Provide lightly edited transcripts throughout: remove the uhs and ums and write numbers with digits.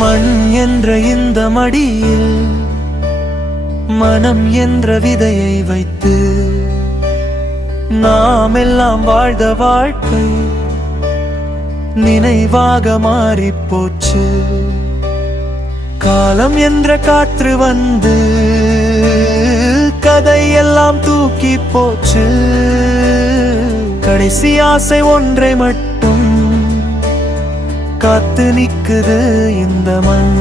மண் என்ற இந்த மடியில் மனம் என்ற விதையை வைத்து நாம் எல்லாம் வாழ்ந்த வாழ்க்கை நினைவாக மாறி போச்சு. காலம் என்ற காற்று வந்து கதையெல்லாம் தூக்கி போச்சு. கடைசி ஆசை ஒன்றை மட்டும் காத்து நிக்குது இந்த மண்.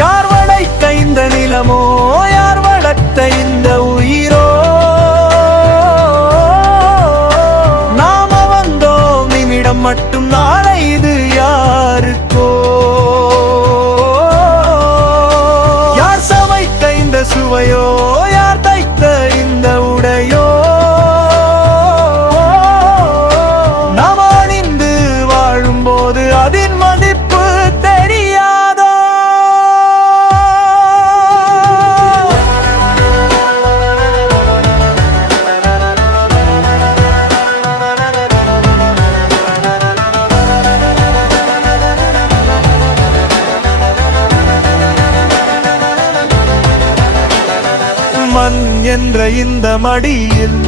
யார் வளைத்த இந்த நிலமோ, யார் வளர்த்த இந்த உயிரோ, நாம வந்தோம் நிமிடம் மட்டும், நாளை இது யாருக்கோ. யார் சமைத்த இந்த சுவையோ, யார் தைத்த இந்த உடையோ, நாம அணிந்து வாழும்போது அதின் மதிப்பு தெரியாதோ. மண் என்ற இந்த மடியில்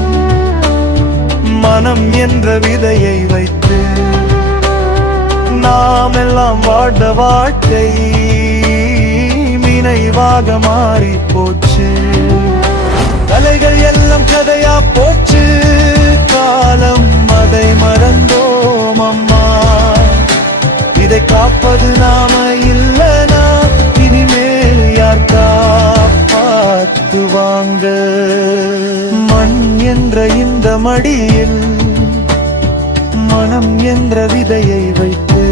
மனம் என்ற விதையை வைத்து நாம் எல்லாம் வாழ்ந்த வாழ்க்கை நினைவாக மாறி போச்சு. கலைகள் எல்லாம் கதையா போச்சு. காலம் அதை மறந்தோம் அம்மா. இதை காப்பது நாம இல்லனா இனிமேல் யார் காப்பாத்துவாங்க? மண் என்ற இந்த மடியில் மனம் என்ற விதையை வைத்து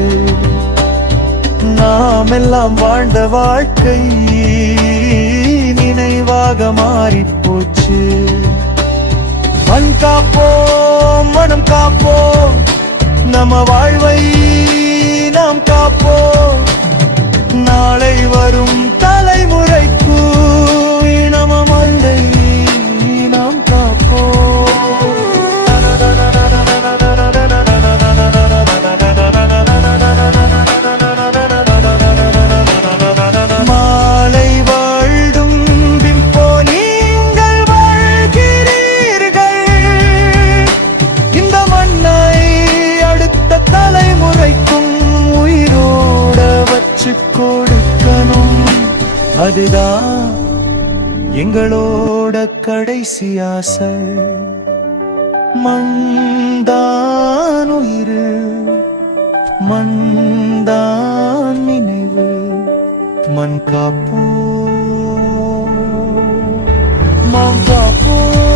நாம் எல்லாம் வாழ்ந்த வாழ்க்கை நினைவாக மாறி போச்சு. மண் காப்போம், மனம் காப்போம், நம்ம வாழ்வை நாம் காப்போம். நாளை வரும் தலைமுறைக்கு நம்ம மண்ணை நாம் காப்போம். மாலை வாழ்டும் பிம்போ நீங்கள் வாழ்கிறீர்கள். இந்த மண்ணை அடுத்த தலைமுறைக்கும் உயிரோட வச்சு கொடுக்கணும். அதுதான் எங்களோட கடைசி ஆசை. மண்தான் உயிர், மண்தான் நினைவு. மண் காப்போம், மண் காப்போம்.